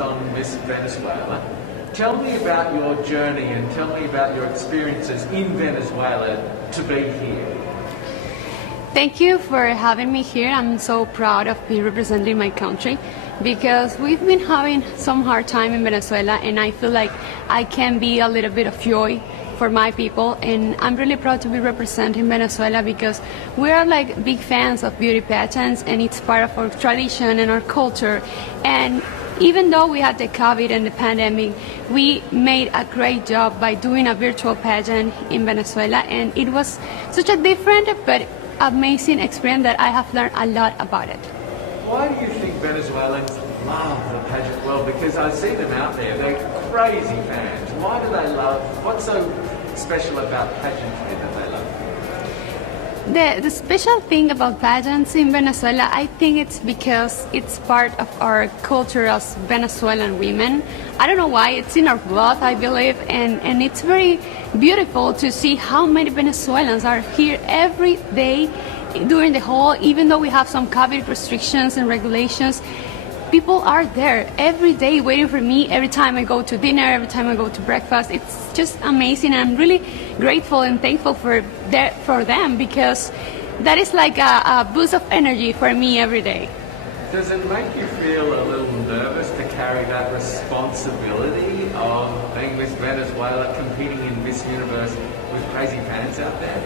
on Miss Venezuela. Tell me about your journey and tell me about your experiences in Venezuela to be here. Thank you for having me here. I'm so proud of being representing my country because we've been having some hard time in Venezuela, and I feel like I can be a little bit of joy for my people, and I'm really proud to be representing Venezuela because we are like big fans of beauty pageants, and it's part of our tradition and our culture. And even though we had the COVID and the pandemic, we made a great job by doing a virtual pageant in Venezuela, and it was such a different but amazing experience that I have learned a lot about it. Why do you think Venezuelans love the pageant world? Because I see them out there, they're crazy fans. Why do they love, what's so special about pageantry that they love? The special thing about pageants in Venezuela, I think it's because it's part of our culture as Venezuelan women. I don't know why, it's in our blood, I believe, and it's very beautiful to see how many Venezuelans are here every day during the whole, even though we have some COVID restrictions and regulations. People are there every day waiting for me every time I go to dinner, every time I go to breakfast. It's just amazing, and I'm really grateful and thankful for them because that is like a boost of energy for me every day. Does it make you feel a little nervous to carry that responsibility of being Miss Venezuela, competing in Miss Universe with crazy fans out there?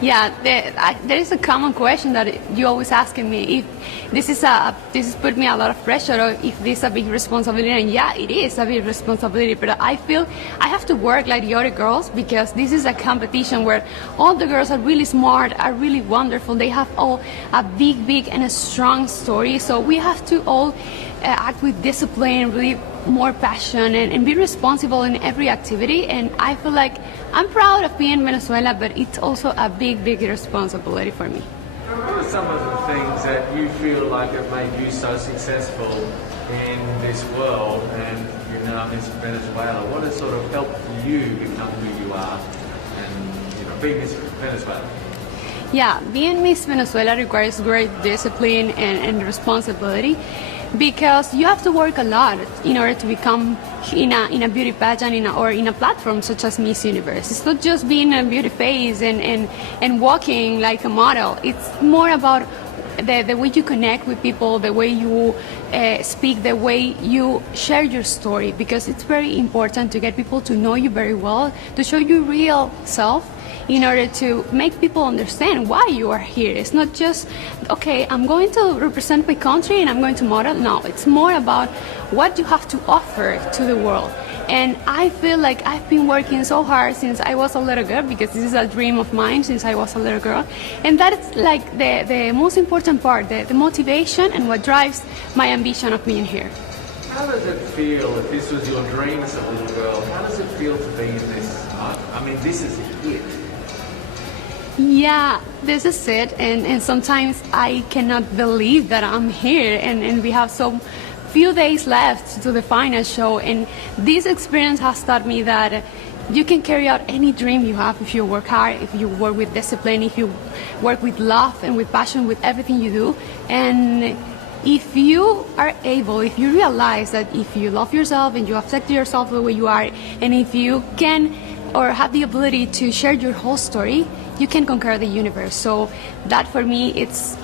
Yeah, there is a common question that you always asking me if this has put me a lot of pressure, or if this is a big responsibility. And yeah, it is a big responsibility, but I feel I have to work like the other girls because this is a competition where all the girls are really smart, are really wonderful. They have all a big and a strong story. So we have to all act with discipline, really more passion, and be responsible in every activity. And I feel like I'm proud of being in Venezuela, but it's also a big responsibility for me. What are some of the things that you feel like have made you so successful in this world and you're now Miss Venezuela? What has sort of helped you become who you are and be Miss Venezuela? Yeah, being Miss Venezuela requires great discipline and responsibility, because you have to work a lot in order to become in a beauty pageant or in a platform such as Miss Universe. It's not just being a beauty face and walking like a model. It's more about the way you connect with people, the way you speak, the way you share your story, because it's very important to get people to know you very well, to show your real self, in order to make people understand why you are here. It's not just, okay, I'm going to represent my country and I'm going to model. No, it's more about what you have to offer to the world. And I feel like I've been working so hard since I was a little girl, because this is a dream of mine since I was a little girl. And that's like the most important part, the motivation and what drives my ambition of being here. How does it feel, if this was your dream as a little girl, how does it feel to be in this? I mean, this is it. Yeah, this is it, and sometimes I cannot believe that I'm here, and we have so few days left to the final show, and this experience has taught me that you can carry out any dream you have if you work hard, if you work with discipline, if you work with love and with passion with everything you do. And if you are able, if you realize that if you love yourself and you accept yourself the way you are, and if you can or have the ability to share your whole story, you can conquer the universe. So that for me, it's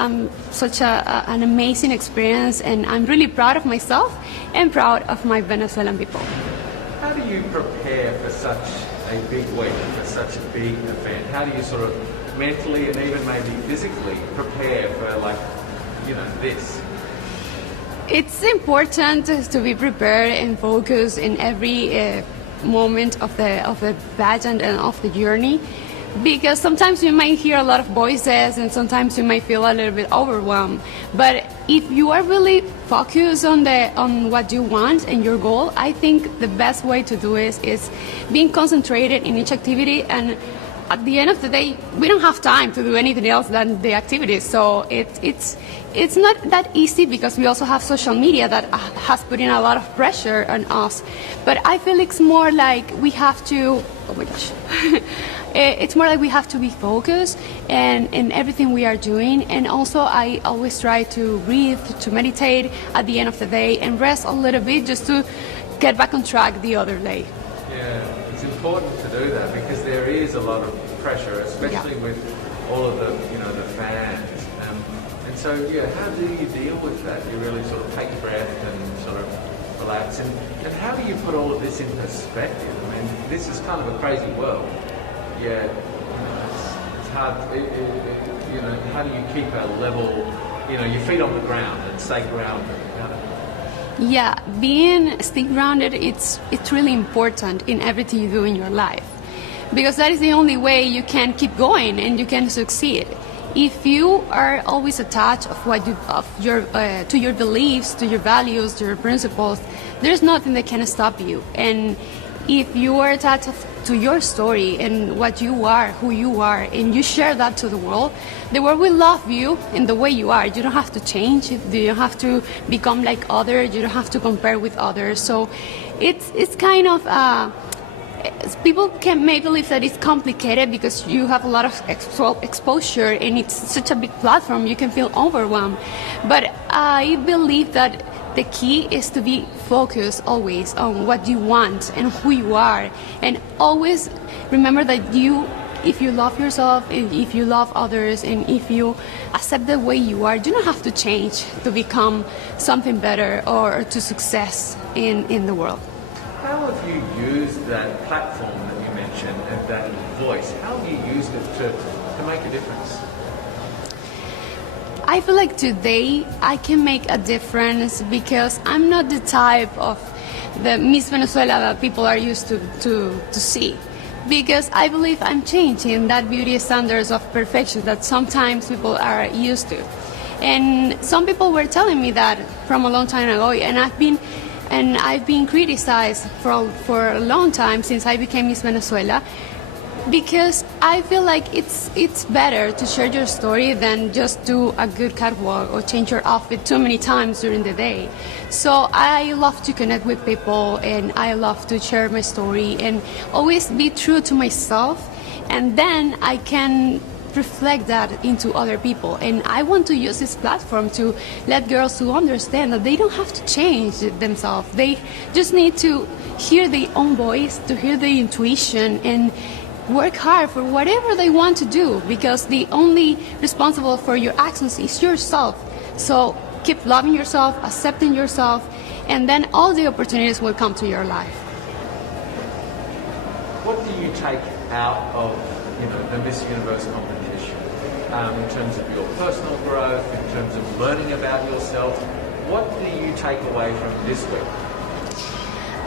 such an amazing experience, and I'm really proud of myself and proud of my Venezuelan people. How do you prepare for such a big week, for such a big event? How do you sort of mentally and even maybe physically prepare for this? It's important to be prepared and focused in every moment of the pageant and of the journey, because sometimes you might hear a lot of voices and sometimes you might feel a little bit overwhelmed. But if you are really focused on what you want and your goal, I think the best way to do is being concentrated in each activity. And at the end of the day, we don't have time to do anything else than the activities. So it's not that easy, because we also have social media that has put in a lot of pressure on us. But I feel it's more like we have to, oh my gosh, it's more like we have to be focused in everything we are doing. And also I always try to breathe, to meditate at the end of the day and rest a little bit just to get back on track the other day. Yeah, it's important to do that because there is a lot of pressure, especially with all of the, the fans. And so, how do you deal with that? You really sort of take a breath and sort of relax. And how do you put all of this in perspective? I mean, this is kind of a crazy world. Yeah, it's hard. How do you keep a level, your feet on the ground and stay grounded? Yeah, stay grounded, it's really important in everything you do in your life, because that is the only way you can keep going and you can succeed. If you are always attached to your beliefs, to your values, to your principles, there's nothing that can stop you. And if you are attached to your story and what you are, who you are, and you share that to the world will love you in the way you are. You don't have to change. You don't have to become like others. You don't have to compare with others. So it's kind of people may believe that it's complicated because you have a lot of exposure and it's such a big platform. You can feel overwhelmed. But I believe that the key is to be focused always on what you want and who you are, and always remember that if you love yourself, and if you love others, and if you accept the way you are, you don't have to change to become something better or to success in the world. How have you used that platform that you mentioned and that voice? How have you used it to make a difference? I feel like today I can make a difference because I'm not the type of the Miss Venezuela that people are used to see. Because I believe I'm changing that beauty standards of perfection that sometimes people are used to. And some people were telling me that from a long time ago, and I've been criticized for a long time since I became Miss Venezuela, because I feel like it's better to share your story than just do a good catwalk or change your outfit too many times during the day. So I love to connect with people, and I love to share my story and always be true to myself, and then I can reflect that into other people. And I want to use this platform to let girls to understand that they don't have to change themselves. They just need to hear their own voice, to hear their intuition, and work hard for whatever they want to do, because the only responsible for your actions is yourself. So keep loving yourself, accepting yourself, and then all the opportunities will come to your life. What do you take out of the Miss Universe competition in terms of your personal growth, in terms of learning about yourself? What do you take away from this week?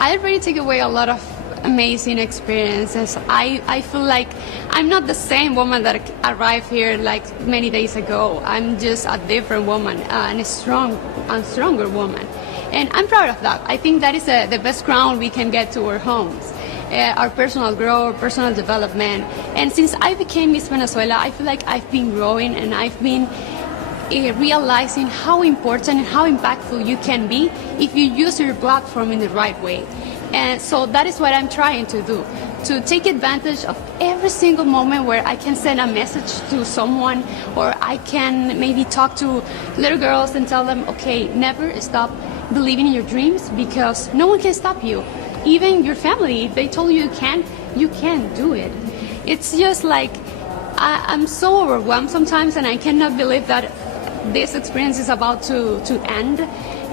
I already take away a lot of amazing experiences. I feel like I'm not the same woman that arrived here like many days ago. I'm just a different woman, and a stronger woman. And I'm proud of that. I think that is the best crown we can get to our homes. Our personal growth, personal development. And since I became Miss Venezuela, I feel like I've been growing, and I've been realizing how important and how impactful you can be if you use your platform in the right way. And so that is what I'm trying to do, to take advantage of every single moment where I can send a message to someone, or I can maybe talk to little girls and tell them, okay, never stop believing in your dreams, because no one can stop you. Even your family, if they told you you can't do it. It's just like, I'm so overwhelmed sometimes, and I cannot believe that this experience is about to end.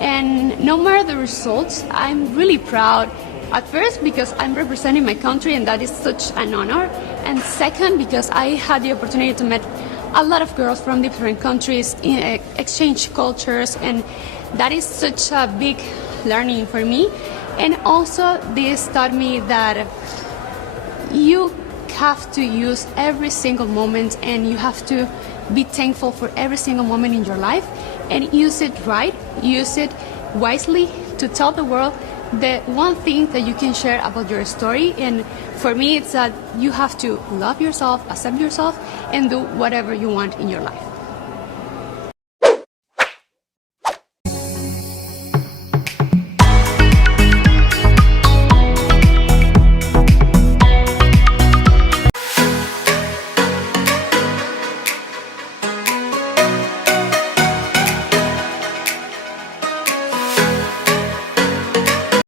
And no matter the results, I'm really proud. At first, because I'm representing my country, and that is such an honor. And second, because I had the opportunity to meet a lot of girls from different countries, exchange cultures, and that is such a big learning for me. And also, this taught me that you have to use every single moment, and you have to be thankful for every single moment in your life, and use it right, use it wisely to tell the world the one thing that you can share about your story. And for me, it's that you have to love yourself, accept yourself, and do whatever you want in your life.